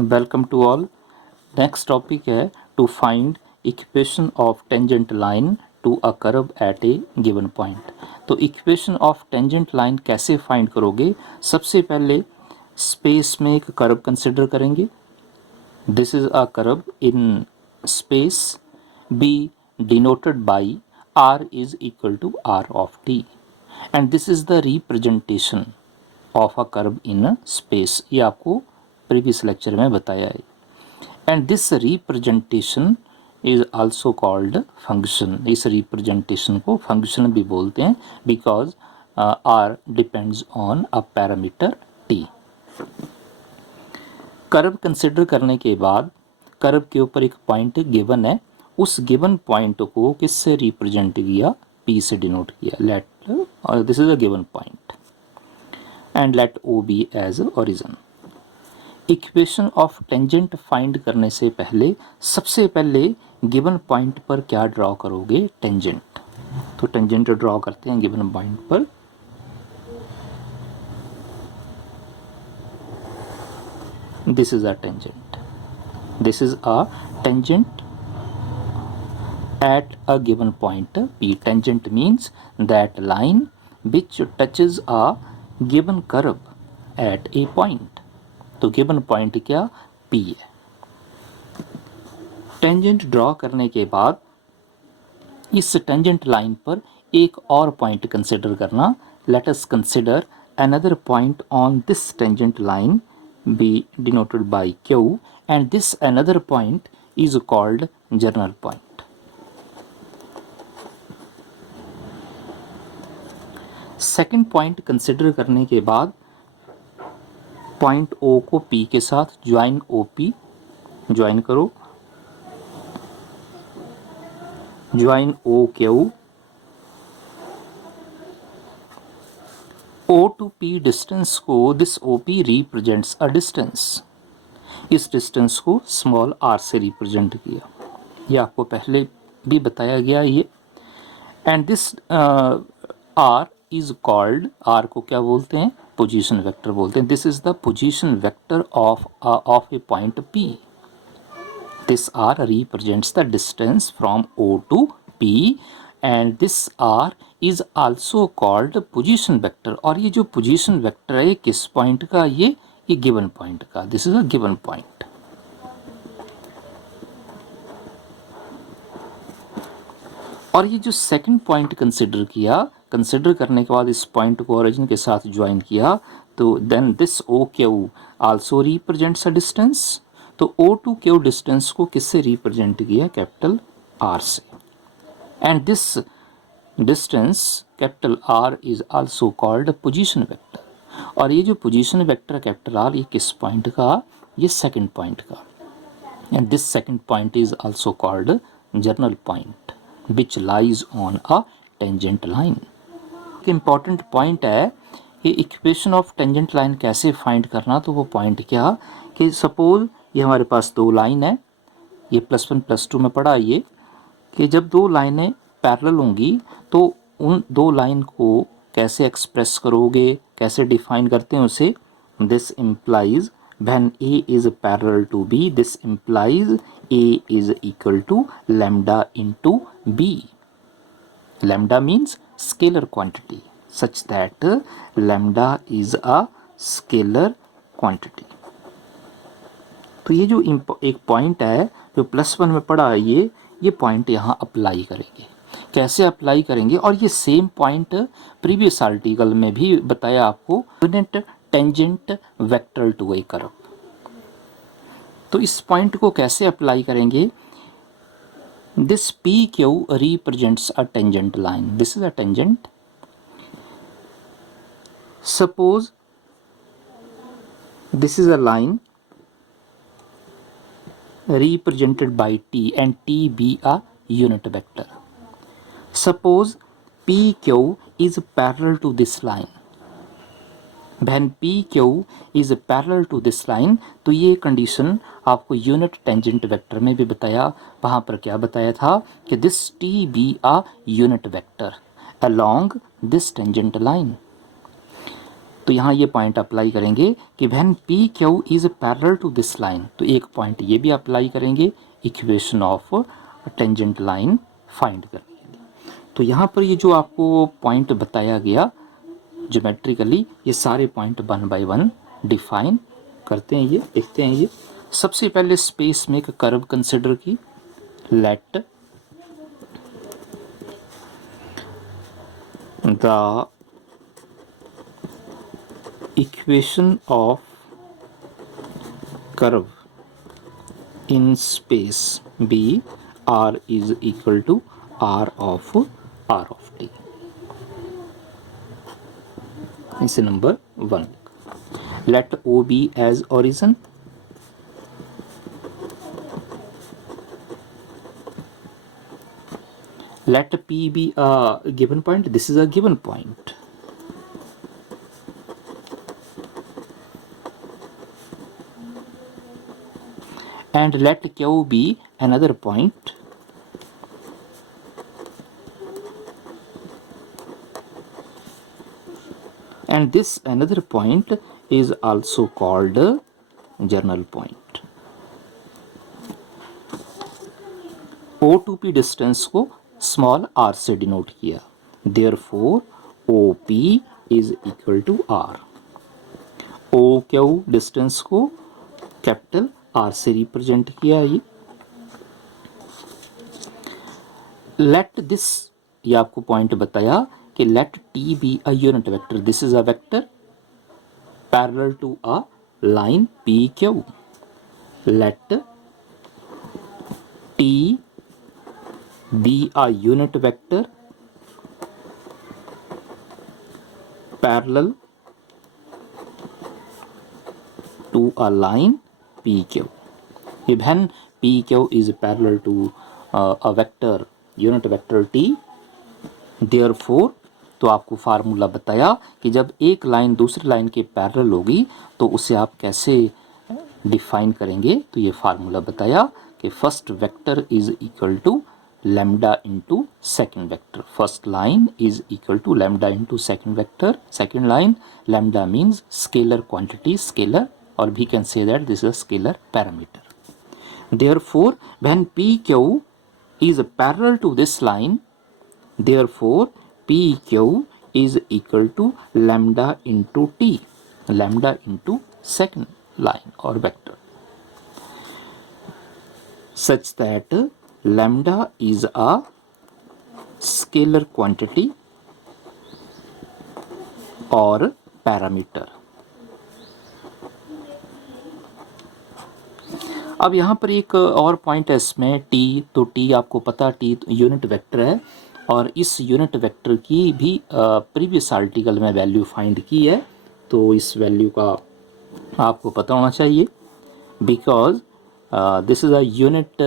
Welcome to all. Next topic है to find equation of tangent line to a curve at a given point. तो equation of tangent line कैसे find करोगे? सबसे पहले space में एक कर्व कंसिडर करेंगे। This is a curve in space be denoted by r is equal to r of t and this is the representation of a curve in space। ये आपको previous lecture में बताया है। And this representation is also called function. इस representation को function भी बोलते हैं because R depends on a parameter T. Curve consider करने के बाद कर्व के ऊपर एक पॉइंट गिवन है, उस गिवन पॉइंट को किससे रिप्रेजेंट किया? पी से डिनोट किया। Let this is a given point and let O B as origin. Equation of tangent find करने से पहले सबसे पहले गिवन पॉइंट पर क्या ड्रॉ करोगे? टेंजेंट। तो टेंजेंट ड्रॉ करते हैं गिवन पॉइंट पर। This is a tangent, this is a tangent at a given point P. Tangent means that line which touches a given curve at a point। तो given point क्या? P है। Tangent draw करने के बाद इस tangent line पर एक और पॉइंट कंसिडर करना। Let us consider another point on this tangent line be denoted by Q and this another point is called journal point। Second point consider करने के बाद पॉइंट O को P के साथ ज्वाइन OP ज्वाइन करो, join OQ। O to P distance को this OP represents a distance. इस distance को स्मॉल r से रिप्रेजेंट किया, ये आपको पहले भी बताया गया ये। And this r is called, r को क्या बोलते हैं? पोजीशन वेक्टर बोलते हैं। This is the position vector of a point P। This r represents the distance from O to P and this r is also called position vector। और ये जो position vector है ये किस पॉइंट का? ये गिवन पॉइंट का। This is a given point. और ये जो सेकंड पॉइंट कंसिडर किया, कंसिडर करने के बाद इस पॉइंट को ओरिजिन के साथ ज्वाइन किया, तो then this O Q also represents a distance. तो ओ टू क्यू डिस्टेंस को किससे रिप्रेजेंट किया? कैपिटल आर से। And this distance capital R is also called position vector. और ये जो पोजीशन वेक्टर कैपिटल आर ये किस पॉइंट का? ये सेकंड पॉइंट का। And this second point is also called general point which lies on a tangent line। एक important point है ये इक्वेशन ऑफ टेंजेंट लाइन कैसे फाइंड करना। तो वो पॉइंट क्या कि सपोज ये हमारे पास दो लाइन है, ये +1 +2 में पढ़ा ये कि जब दो लाइनें पैरेलल होंगी तो उन दो लाइन को कैसे एक्सप्रेस करोगे, कैसे डिफाइन करते हैं उसे? This implies when A is parallel to B, this implies A is equal to lambda into B। Lambda means scalar quantity such that lambda is a scalar quantity। तो ये जो एक पॉइंट है जो +1 में पड़ा है ये पॉइंट यहाँ अप्लाई करेंगे। कैसे अप्लाई करेंगे? और ये सेम पॉइंट प्रीवियस आर्टिकल में भी बताया आपको, unit tangent vector to a curve. तो इस पॉइंट को कैसे अप्लाई करेंगे? This P Q represents a tangent line. This is a tangent. Suppose this is a line represented by t and t be a unit vector। Suppose PQ is parallel to this line। when PQ is parallel to this line तो ये condition आपको unit tangent vector में भी बताया। वहाँ पर क्या बताया था कि this T be a unit vector along this tangent line। तो यहाँ ये पॉइंट अप्लाई करेंगे कि when P Q is parallel to this line, तो एक पॉइंट ये भी अप्लाई करेंगे equation of tangent line find करने के लिए। तो यहाँ पर ये जो आपको पॉइंट बताया गया ज्योमेट्रिकली, ये सारे पॉइंट 1 बाय 1 डिफाइन करते हैं। ये देखते हैं। ये सबसे पहले स्पेस में एक कर्व कंसिडर की, let the equation of curve in space B R is equal to R of t. इसे number 1। Let O be as origin. Let P be a given point. This is a given point. And let Q be another point. And this another point is also called journal point. O to P distance को small r से denote किया, therefore OP is equal to R. OQ distance को capital R से represent किया। Let this, ये आपको point बताया कि let T be a unit vector, this is a vector parallel to a line PQ. Let T be a unit vector parallel to a line PQ. When PQ is parallel to a vector unit vector T, therefore, तो आपको formula बताया कि जब एक line दूसरी line के parallel होगी तो उसे आप कैसे डिफाइन करेंगे। तो ये फार्मूला बताया कि first vector is equal to lambda into second vector. First line is equal to lambda into second vector, second line lambda means scalar quantity, scalar, or we can say that this is a scalar parameter. Therefore, when PQ is parallel to this line, therefore PQ is equal to lambda into T, lambda into second line or vector, such that lambda is a scalar quantity or parameter. अब यहाँ पर एक और point है इसमें T, तो T आपको पता, टी यूनिट वेक्टर है और इस यूनिट वेक्टर की भी प्रीवियस आर्टिकल में वैल्यू फाइंड की है, तो इस वैल्यू का आपको पता होना चाहिए। Because this is a unit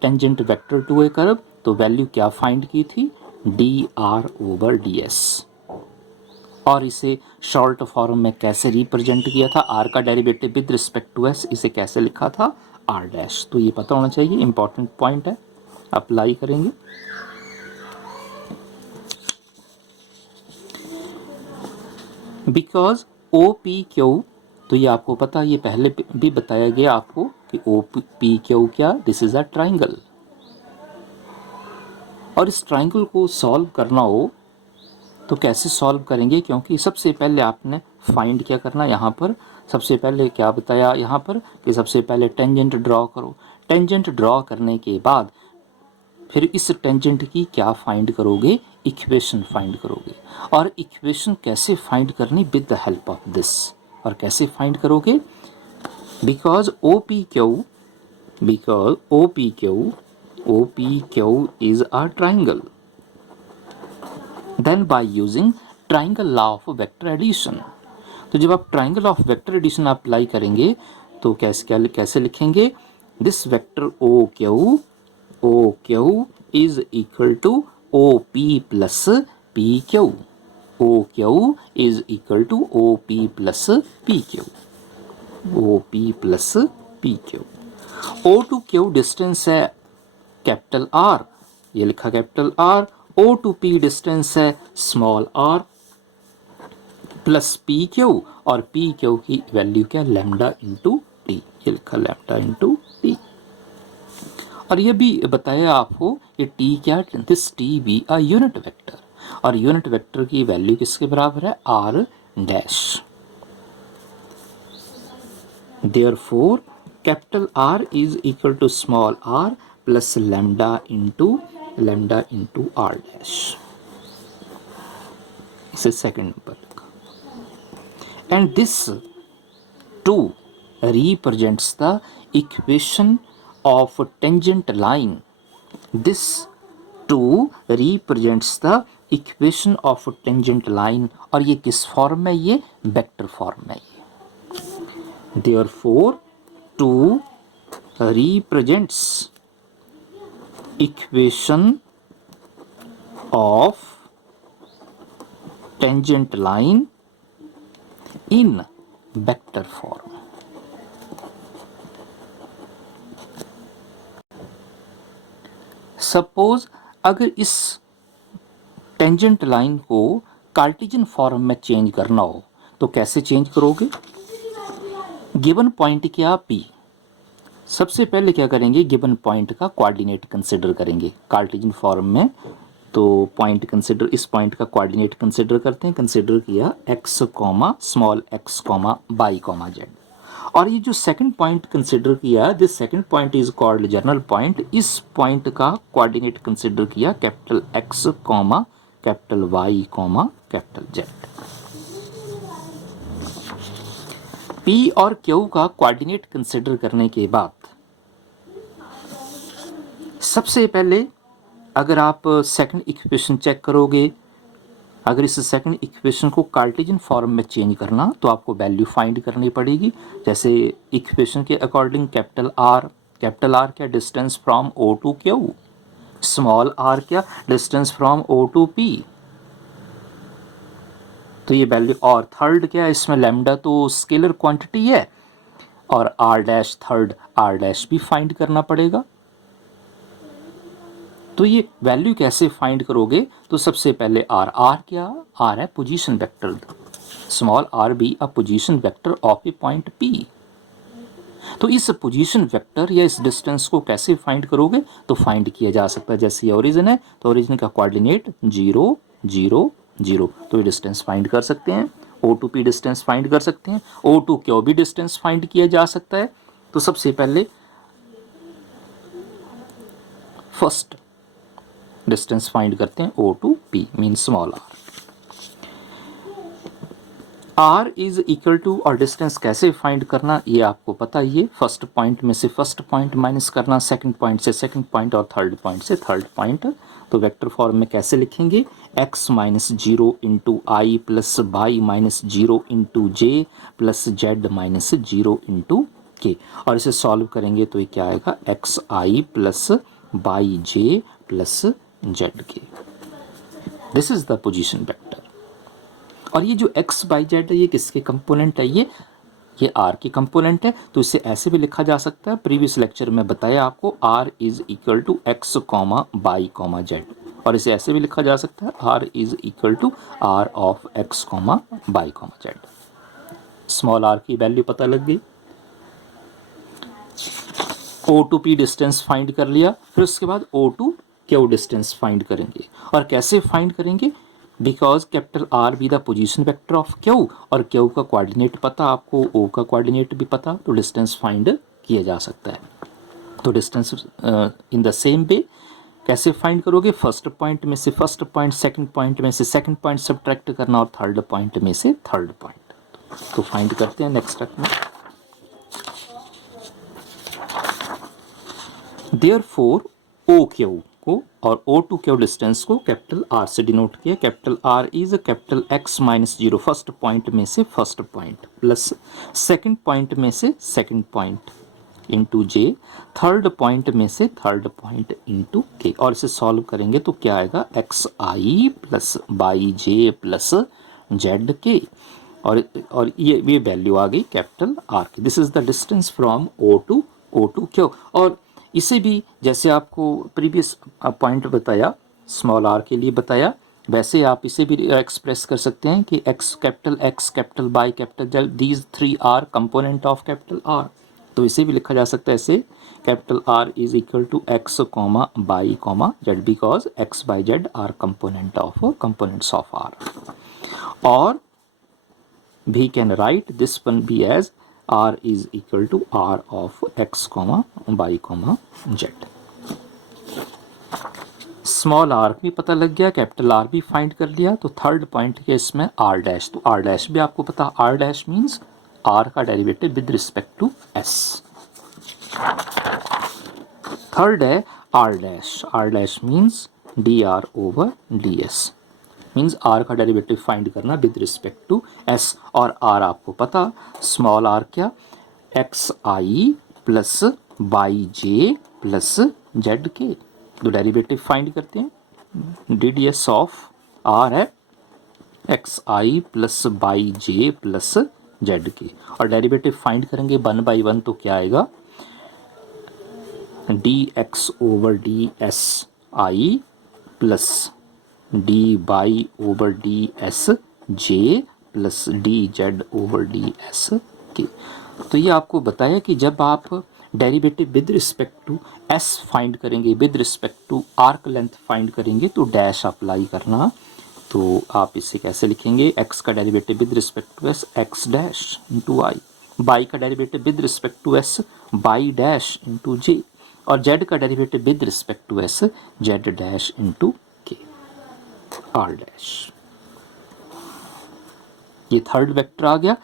tangent vector to a curve, तो वैल्यू क्या फाइंड की थी, dr/ds। और इसे शॉर्ट फॉर्म में कैसे रिप्रेजेंट किया था, r का derivative with respect to s, इसे कैसे लिखा था, r'। तो ये पता होना चाहिए, इंपॉर्टेंट पॉइंट है, अप्लाई करेंगे। बिकॉज OPQ, तो ये आपको पता, ये पहले भी बताया गया आपको कि OPQ क्या, दिस इज अ ट्राइंगल। और इस ट्राइंगल को सॉल्व करना हो तो कैसे सॉल्व करेंगे, क्योंकि सबसे पहले आपने फाइंड क्या करना, यहाँ पर सबसे पहले क्या बताया यहाँ पर कि सबसे पहले टेंजेंट ड्रॉ करो। टेंजेंट ड्रॉ करने के बाद फिर इस टेंजेंट की क्या फाइंड करोगे, इक्वेशन फाइंड करोगे। और इक्वेशन कैसे फाइंड करनी, with the help of this. और कैसे फाइंड करोगे, because OPQ is a triangle. Then by using triangle law of vector addition, तो जब आप triangle of vector addition apply करेंगे तो कैसे लिखेंगे, this vector OQ is equal to OP plus PQ. OQ is equal to OP plus PQ. OP plus PQ. O to Q distance है capital R, ये लिखा capital R। O to P distance है small r। Plus P Q, और P Q की value क्या, lambda into T, ये लिखा lambda into T. और ये भी बताया आपको कि टी क्या, this T be a unit vector, और यूनिट वेक्टर की वैल्यू किसके बराबर है, R dash. Therefore capital R is equal to small R plus lambda into R dash. इसे सेकंड नंबर लिखा। And this two represents the equation of tangent line. This 2 represents the equation of tangent line, और ये किस form में, ये vector form में ये। Therefore 2 represents equation of tangent line in vector form. Suppose अगर इस टेंजेंट लाइन को कार्टेशियन फॉर्म में चेंज करना हो तो कैसे चेंज करोगे। गिवन पॉइंट क्या पी, सबसे पहले क्या करेंगे, गिवन पॉइंट का कोऑर्डिनेट कंसिडर करेंगे कार्टेशियन फॉर्म में। तो पॉइंट कंसिडर, इस पॉइंट का कोऑर्डिनेट कंसिडर करते हैं। कंसिडर किया x comma small x comma y comma z, और ये जो सेकंड पॉइंट कंसिडर किया, this second point is called general point. इस पॉइंट का कोऑर्डिनेट कंसिडर किया capital x comma capital y comma capital z। p और q का coordinate consider करने के बाद सबसे पहले अगर आप सेकंड इक्वेशन चेक करोगे, अगर इस सेकंड इक्वेशन को कार्टेशियन फॉर्म में चेंज करना तो आपको वैल्यू फाइंड करनी पड़ेगी। जैसे इक्वेशन के अकॉर्डिंग कैपिटल आर क्या, distance from O to Q, small R क्या, distance from O to P. तो ये वैल्यू, और थर्ड क्या है इसमें, लैम्डा तो स्केलर क्वांटिटी है, और R dash, third R dash भी फाइंड करना पड़ेगा। तो ये वैल्यू कैसे फाइंड करोगे, तो सबसे पहले आर क्या, आर है position vector, small R be a position vector of a point P. तो इस पोजीशन वेक्टर या इस डिस्टेंस को कैसे फाइंड करोगे, तो फाइंड किया जा सकता है, जैसे ओरिजिन है तो ओरिजिन का कोऑर्डिनेट 0 0 0, तो ये डिस्टेंस फाइंड कर सकते हैं। O to P distance find कर सकते हैं, ओ टू क्यू भी डिस्टेंस फाइंड किया जा सकता है। तो सबसे पहले फर्स्ट डिस्टेंस फाइंड करते हैं, O to P mean small R is equal to, और डिस्टेंस कैसे फाइंड करना ये आपको पता ही है। फर्स्ट पॉइंट में से फर्स्ट पॉइंट माइनस करना, सेकंड पॉइंट से सेकंड पॉइंट, और थर्ड पॉइंट से थर्ड पॉइंट। तो वेक्टर फॉर्म में कैसे लिखेंगे, x minus 0 into I plus Y minus 0 into J plus Z minus 0 into K, और इसे सॉल्व करेंगे तो ये क्या आएगा, x I plus by J plus Z K. This is the position vector. और ये जो x बाई जेड है ये किसके कंपोनेंट है, ये r की कंपोनेंट है। तो इसे ऐसे भी लिखा जा सकता है, प्रीवियस लेक्चर में बताया आपको, r is equal to x comma y comma z, और इसे ऐसे भी लिखा जा सकता है, r is equal to r of x comma y comma z. Small r की वैल्यू पता लग गई। O to P distance find कर लिया, फिर उसके बाद O to Q distance find करेंगे। और कैसे फाइंड करेंगे, because capital R be the position vector of Q, और क्यू का कोऑर्डिनेट पता आपको, ओ का कोऑर्डिनेट भी पता, तो डिस्टेंस फाइंड किया जा सकता है। तो distance in the same way कैसे फाइंड करोगे, फर्स्ट पॉइंट में से फर्स्ट पॉइंट, सेकंड पॉइंट में से सेकंड पॉइंट सब्ट्रैक्ट करना, और थर्ड पॉइंट में से थर्ड पॉइंट। तो फाइंड करते हैं नेक्स्ट स्टेप में। देयरफॉर ओ क्यू को और ओ टू क्यू डिस्टेंस को कैपिटल आर से डिनोट किया। Capital R is capital X minus 0, first point में से first point, plus second point में से सेकंड पॉइंट इंटू जे, थर्ड पॉइंट में से थर्ड पॉइंट इंटू के, और इसे सॉल्व करेंगे तो क्या आएगा, x I plus by J plus Z के, और ये वैल्यू आ गई कैपिटल आर की। This is the distance from O to Q. और इसे भी जैसे आपको प्रीवियस पॉइंट बताया, स्मॉल आर के लिए बताया, वैसे आप इसे भी एक्सप्रेस कर सकते हैं कि x capital y capital z these three are component of capital R, तो इसे भी लिखा जा सकता है ऐसे capital R is equal to x comma y comma z because x y z are components of R, और we can write this one be as r is equal to r of x comma y comma z। Small R भी पता लग गया, capital R भी find कर लिया, तो third point के इसमें आर डैश, तो आर डैश भी आपको पता, आर डैश मीन्स आर का derivative with respect to S. Third है R dash means D R over D S, means R का डेरिवेटिव फाइंड करना विद रिस्पेक्ट टू एस, और आर आपको पता स्मॉल आर क्या, X I plus by J plus Z K, तो derivative find करते हैं, D D S of R है x I plus by J plus Z के, और डेरिवेटिव फाइंड करेंगे 1 बाई 1, तो क्या आएगा D x over D S I plus D Y over D S J plus D Z over D S K. तो ये आपको बताया कि जब आप derivative with respect to S find करेंगे, with respect to arc length find करेंगे, तो डैश अप्लाई करना, तो आप इसे कैसे लिखेंगे, एक्स का derivative with respect to S X dash into I, Y का derivative with respect to S Y dash into J, और जेड का derivative with respect to S Z dash into K, R dash. ये third vector आ गया,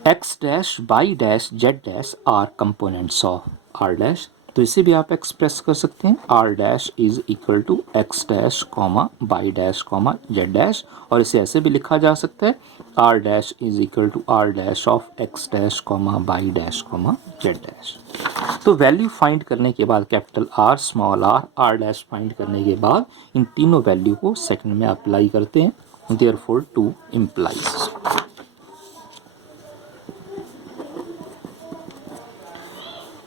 X dash Y dash Z dash R components of R dash, तो इसे भी आप express कर सकते हैं, R dash is equal to X dash comma y dash comma z dash, और इसे ऐसे भी लिखा जा सकता है R dash is equal to R dash of x dash comma y dash comma z dash. तो वैल्यू फाइंड करने के बाद capital R small R dash find करने के बाद इन तीनों वैल्यू को सेकंड में अप्लाई करते हैं, देयरफॉर टू इम्प्लाइज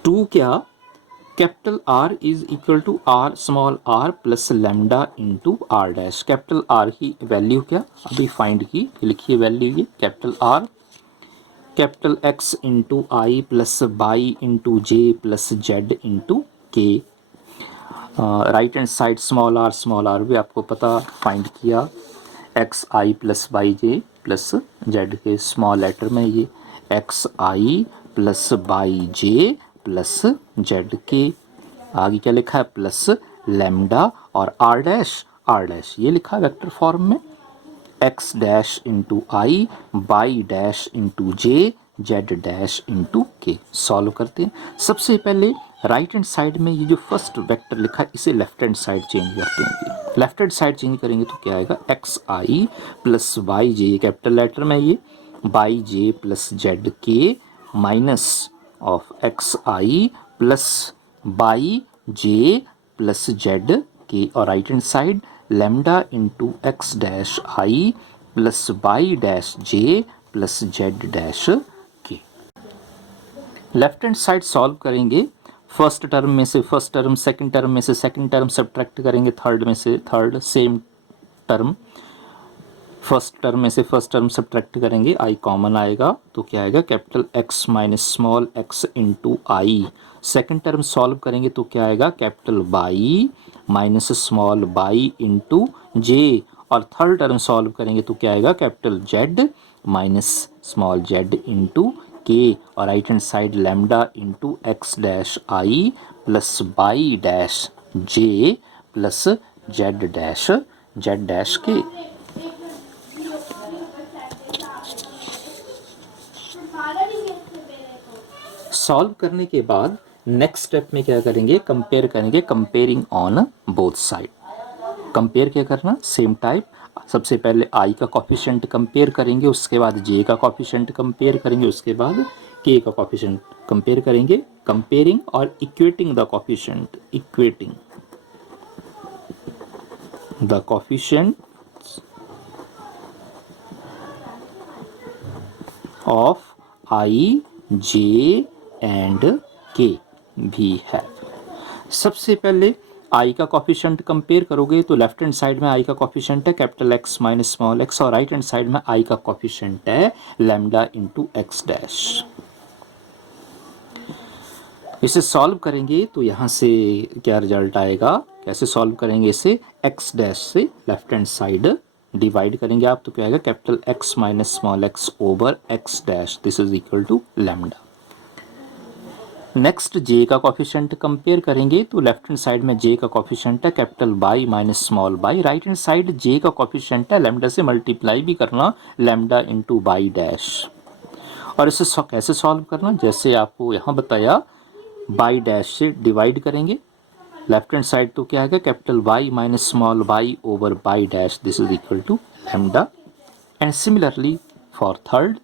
टू क्या, capital R is equal to R small R plus lambda into R dash, capital R की वैल्यू क्या अभी फाइंड की, लिखिए वैल्यू ये capital R capital X into I plus Y into J plus Z into K, right hand side small R भी आपको पता find किया, X I plus by J plus Z K, small letter में ये x I plus by J plus Z के, आगे क्या लिखा है प्लस लेमडा, और आर डैश ये लिखा है वेक्टर फॉर्म में x dash into I by dash into J Z dash into के। सॉल्व करते हैं, सबसे पहले राइट हैंड साइड में ये जो फर्स्ट वेक्टर लिखा है इसे लेफ्ट हैंड साइड चेंज करते हैं, लेफ्ट हैंड साइड चेंज करेंगे तो क्या आएगा एक्स आई प्लस वाई जे, कैपिटल लेटर में ये बाई जे प्लस जेड के minus of x I plus by J plus Z के, और right hand side lambda into X dash I plus Y dash J plus Z dash के। Left hand side solve करेंगे, first term में से first term, second term में से second term subtract करेंगे, third में से third same term, first term में से फर्स्ट टर्म सब्ट्रैक्ट करेंगे, आई कॉमन आएगा तो क्या आएगा capital X minus small X into I, second term solve करेंगे तो क्या आएगा capital Y minus small Y into J, और थर्ड टर्म सॉल्व करेंगे तो क्या आएगा capital Z minus small Z into K, और right hand side lambda into X dash I plus Y dash J plus Z dash K. Solve करने के बाद next step में क्या करेंगे, कंपेयर करेंगे, comparing on both side. Compare क्या करना, सेम टाइप, सबसे पहले आई का कॉफिशिएंट कंपेयर करेंगे, उसके बाद जे का कॉफिशिएंट कंपेयर करेंगे, उसके बाद के का कॉफिशिएंट कंपेयर करेंगे, कंपेयरिंग और equating the coefficient, equating the coefficient of I J and के भी है। सबसे पहले आई का कॉफिशेंट कंपेयर करोगे तो लेफ्ट हैंड साइड में आई का कॉफिशेंट है capital X minus small x और राइट हैंड साइड में आई का कॉफिशेंट है लैम्डा इंटू एक्स डैश। इसे सॉल्व करेंगे तो यहाँ से क्या रिजल्ट आएगा, कैसे सॉल्व करेंगे इसे, एक्स डैश से लेफ्ट हैंड साइड डिवाइड करेंगे आप तो क्या आएगा capital X minus small X over X dash, this is equal to lambda. Next J का कॉफिशेंट कंपेयर करेंगे तो लेफ्ट हैंड साइड में जे का कॉफिशेंट है capital Y minus small Y, right hand side J का कॉफिशेंट है lambda से multiply भी करना लैम्डा इंटू बाई डैश। और इसे कैसे सॉल्व करना, जैसे आपको यहाँ बताया बाई डैश से डिवाइड करेंगे लेफ्ट हैंड साइड तो क्या आएगा capital y minus small y over y dash, this is equal to lambda. And similarly for third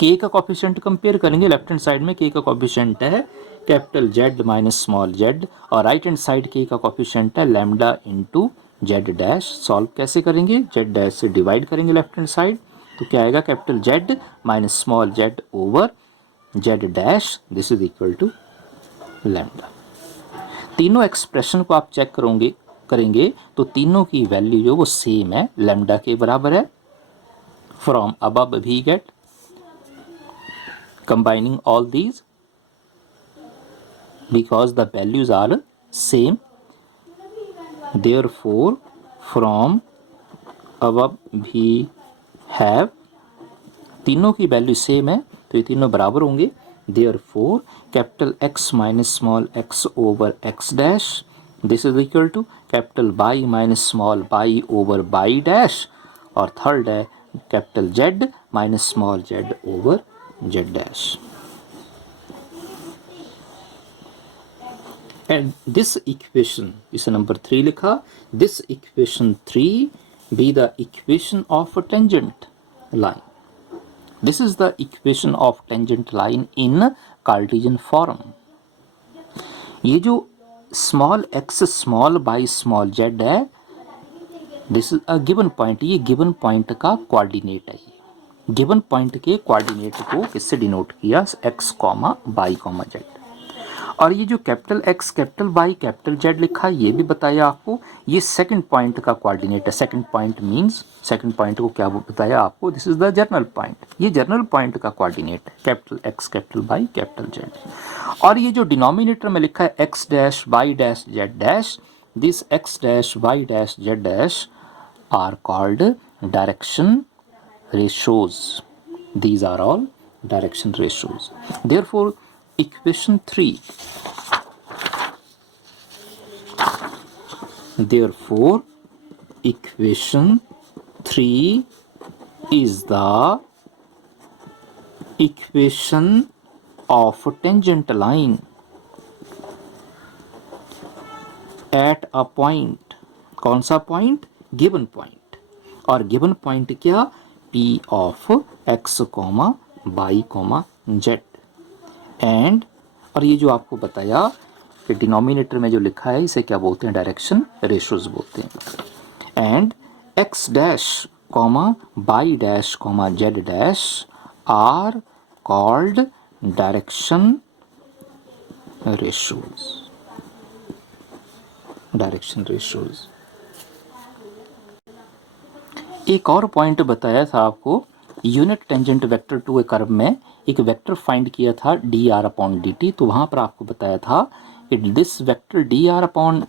k का कॉफिशेंट कंपेयर करेंगे, लेफ्ट हैंड साइड में के का कॉफिशेंट है capital Z minus small z और right hand side k का coefficient है lambda into z dash. Solve कैसे करेंगे, जेड डैश से डिवाइड करेंगे लेफ्ट हैंड साइड तो क्या आएगा capital Z minus small z over z dash, this is equal to lambda. तीनों एक्सप्रेशन को आप चेक करेंगे तो तीनों की वैल्यू जो वो सेम है, लैम्डा के बराबर है। From above we get combining all these because the values are same, therefore from above we have, तीनों की वैल्यू सेम है तो ये तीनों बराबर होंगे, therefore capital x minus small x over x dash, this is equal to capital y minus small y over y dash और third है capital z minus small z over z dash। And this equation इसे नंबर 3 लिखा, this equation 3 be the equation of a tangent line, this is the equation of tangent line in Cartesian form। ये जो small x small by small z है, this is a given point, ये given point का coordinate है। Given point के coordinate को किससे denote किया, x comma y comma z. और ये जो capital x capital y capital z लिखा ये भी बताया आपको, ये सेकंड पॉइंट का कोऑर्डिनेट है। Second point means second point को क्या बताया आपको, this is the general point, ये जर्नल पॉइंट का कोऑर्डिनेट है capital x capital y capital z। और ये जो डिनोमिनेटर में लिखा है x dash y dash z dash, this x dash y dash z dash are called direction ratios, these are all direction ratios, therefore equation 3, therefore equation 3 is the equation of tangent line at a point, कौन सा point, given point, और given point क्या, P of x comma y comma Z. And और ये जो आपको बताया कि डिनोमिनेटर में जो लिखा है इसे क्या बोलते हैं, डायरेक्शन रेशियोज बोलते हैं। And x dash comma y dash comma z dash are called direction ratios, direction ratios. एक और पॉइंट बताया था आपको, unit tangent vector to a curve में एक वेक्टर फाइंड किया था d r upon d t, तो वहाँ पर आपको बताया था कि this vector d r upon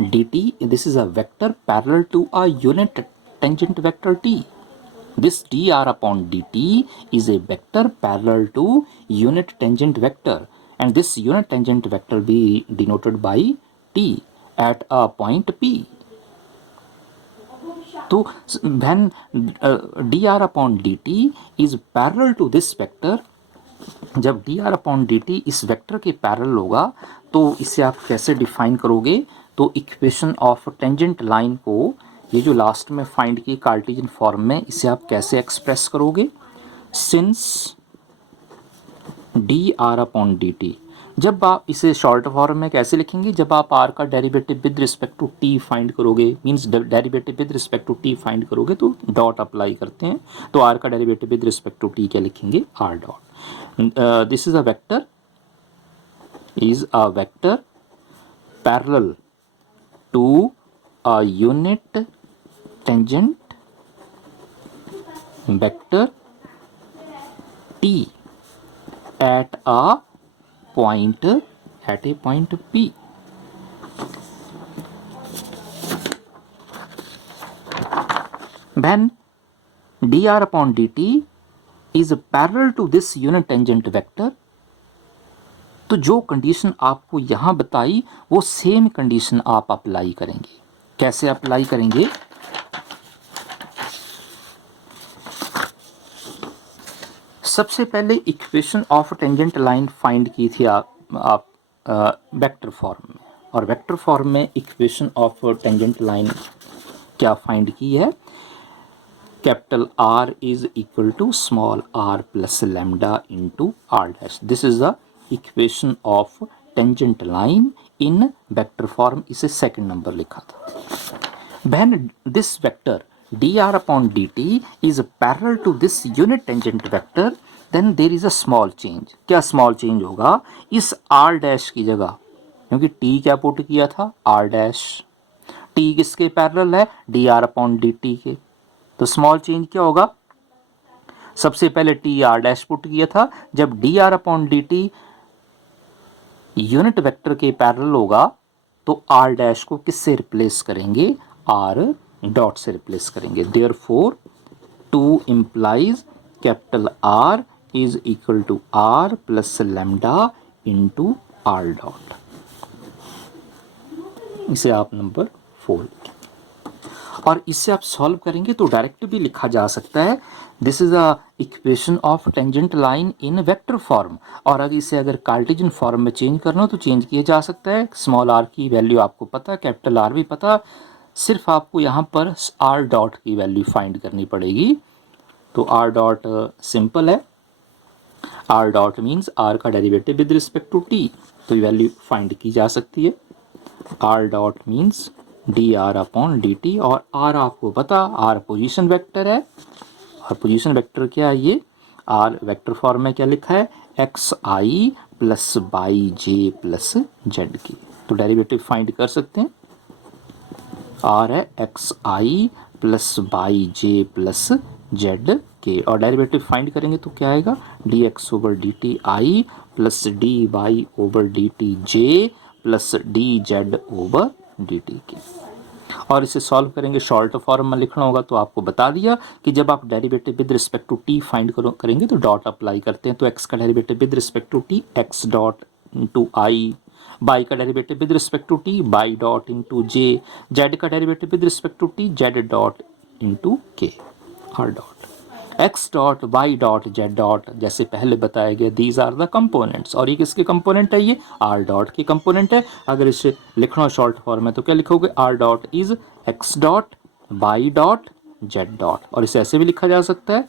d t, this is a vector parallel to a unit tangent vector T. This dr upon dt is a vector parallel to unit tangent vector, and this unit tangent vector be denoted by t at a point P. तो when dr upon dt is parallel to this vector, जब dr upon dt इस vector के parallel होगा तो इसे आप कैसे define करोगे, तो इक्वेशन ऑफ टेंजेंट लाइन को ये जो लास्ट में फाइंड की कार्टेशियन फॉर्म में, इसे आप कैसे एक्सप्रेस करोगे, since D r upon d T, जब आप इसे शॉर्ट फॉर्म में कैसे लिखेंगे, जब आप आर का derivative with respect to T find करोगे, means derivative with respect to T find करोगे तो डॉट अप्लाई करते हैं, तो आर का derivative with respect to T क्या लिखेंगे, R dot. This is a vector, is a vector parallel to a unit tangent vector t at a point P. When dr upon dt is parallel to this unit tangent vector, तो जो condition आपको यहां बताई वो same condition आप apply करेंगे। कैसे apply करेंगे? सबसे पहले equation of tangent line find की थी आप वेक्टर फॉर्म में, और वेक्टर फॉर्म में इक्वेशन ऑफ टेंजेंट लाइन क्या फाइंड की है? Capital R is equal to small r plus lambda into r dash. This is the equation of tangent line in vector form. इसे second number लिखा था। When this vector dr upon dt is parallel to this unit tangent vector, then there is a small change। क्या small change होगा? इस r dash की जगह, क्योंकि t क्या पुट किया था? r dash. t किसके पैरेलल है? dr upon dt के। तो स्मॉल चेंज क्या होगा? सबसे पहले टी आर डैश पुट किया था। जब d r upon d t unit vector के पैरेलल होगा तो आर डैश को किससे रिप्लेस करेंगे? आर डॉट से रिप्लेस करेंगे। Therefore two implies capital R is equal to R plus lambda into R dot. इसे आप नंबर 4 लिखें, और इससे आप सॉल्व करेंगे तो डायरेक्ट भी लिखा जा सकता है। This is a equation of tangent line in vector form. और अगर इसे कार्टेशियन फॉर्म में चेंज करना हो तो चेंज किया जा सकता है। स्मॉल आर की वैल्यू आपको पता, कैपिटल आर भी पता, सिर्फ आपको यहाँ पर आर डॉट की वैल्यू फाइंड करनी पड़ेगी। तो आर डॉट सिंपल है। आर डॉट मीन्स आर का derivative with respect to T, तो ये वैल्यू फाइंड की जा सकती है। Are dot means D r upon d t, और आर आपको पता, आर पोजीशन वेक्टर है। और पोजीशन वेक्टर क्या है? ये आर वेक्टर फॉर्म में क्या लिखा है? X I plus by J plus z की। तो डेरिवेटिव फाइंड कर सकते हैं। आर है x I plus by J plus Z के, और डेरिवेटिव फाइंड करेंगे तो क्या आएगा? D x over d t i plus d y over d t j plus D Z over d t के। और इसे सॉल्व करेंगे, शॉर्ट फॉर्म में लिखना होगा तो आपको बता दिया कि जब आप derivative with respect to T find करेंगे तो डॉट अप्लाई करते हैं। तो एक्स का derivative with respect to T X dot into I, Y का derivative with respect to T Y dot into J, Z का derivative with respect to T Z dot into K, R dot. X dot Y dot Z dot जैसे पहले बताया गया, these are the components. और ये किसके component है? ये आर डॉट के कंपोनेंट है। अगर इसे लिखना शॉर्ट फॉर्म में तो क्या लिखोगे? R dot is x dot Y dot Z dot, और इसे ऐसे भी लिखा जा सकता है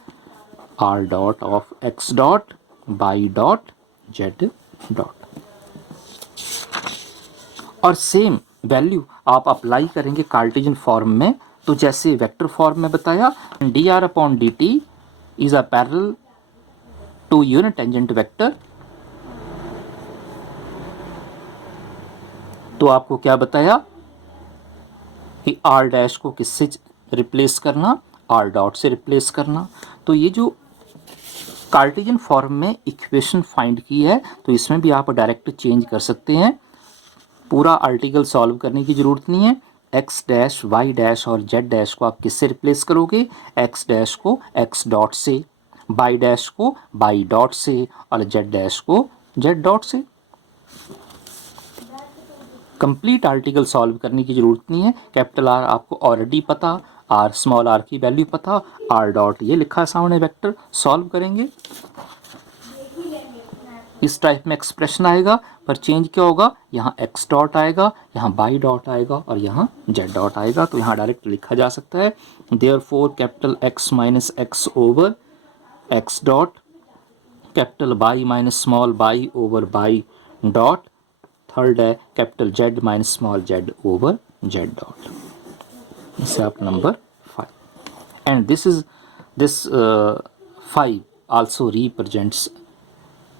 are dot of x dot Y dot Z dot. और सेम वैल्यू आप अप्लाई करेंगे कार्टेशियन फॉर्म में। तो जैसे वेक्टर फॉर्म में बताया, d r upon d t is a parallel to unit tangent vector। तो आपको क्या बताया कि r डैश को किससे रिप्लेस करना? r डॉट से रिप्लेस करना। तो ये जो कार्टेशियन फॉर्म में इक्वेशन फाइंड की है तो इसमें भी आप डायरेक्ट चेंज कर सकते हैं। पूरा आर्टिकल सॉल्व करने की जरूरत नहीं है। x डैश y डैश और z डैश को आप किससे रिप्लेस करोगे? x डैश को x डॉट से, y डैश को y डॉट से, और z डैश को z डॉट से। कंप्लीट आर्टिकल सॉल्व करने की जरूरत नहीं है। कैपिटल आर आपको ऑलरेडी पता, आर स्मॉल आर की वैल्यू पता, आर डॉट ये लिखा सामने वेक्टर। सॉल्व करेंगे इस टाइप में एक्सप्रेशन आएगा, पर चेंज क्या होगा? यहाँ x डॉट आएगा, यहाँ y डॉट आएगा, और यहाँ z डॉट आएगा। तो यहाँ डायरेक्ट लिखा जा सकता है therefore capital x minus X over x dot, capital y minus small y over y dot, third है capital Z minus small z over z dot. इसे आप number 5, and this 5 also represents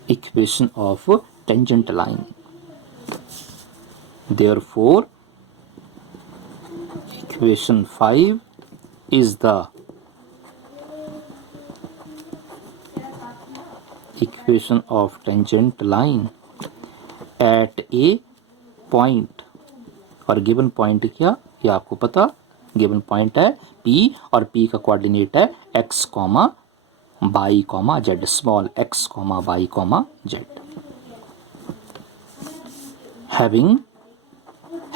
equation of tangent line Therefore, equation 5 is the equation of tangent line at a point. और given point क्या, ये आपको पता, given point है P और P का कोऑर्डिनेट है x, y, z, small x, y, z.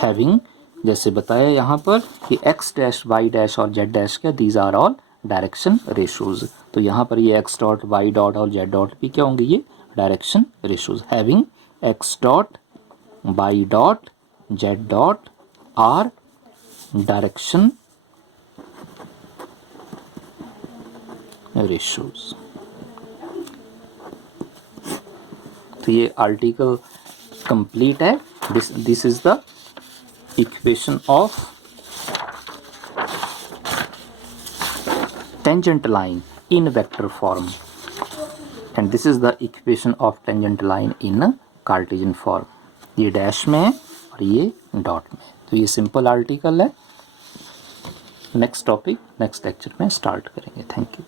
Having जैसे बताया यहाँ पर कि x डैश, y डैश और z डैश क्या, these are all direction ratios. तो यहाँ पर ये x डॉट, y डॉट और z डॉट भी क्या होंगे, ये direction ratios. Having x dot, y dot, z dot are direction ratios. तो ये आर्टिकल कंप्लीट है. This is the equation of tangent line in vector form and this is the equation of tangent line in Cartesian form. ये dash में है और ये dot में. तो ये सिंपल आर्टिकल है. नेक्स्ट टॉपिक नेक्स्ट लेक्चर में स्टार्ट करेंगे. Thank you.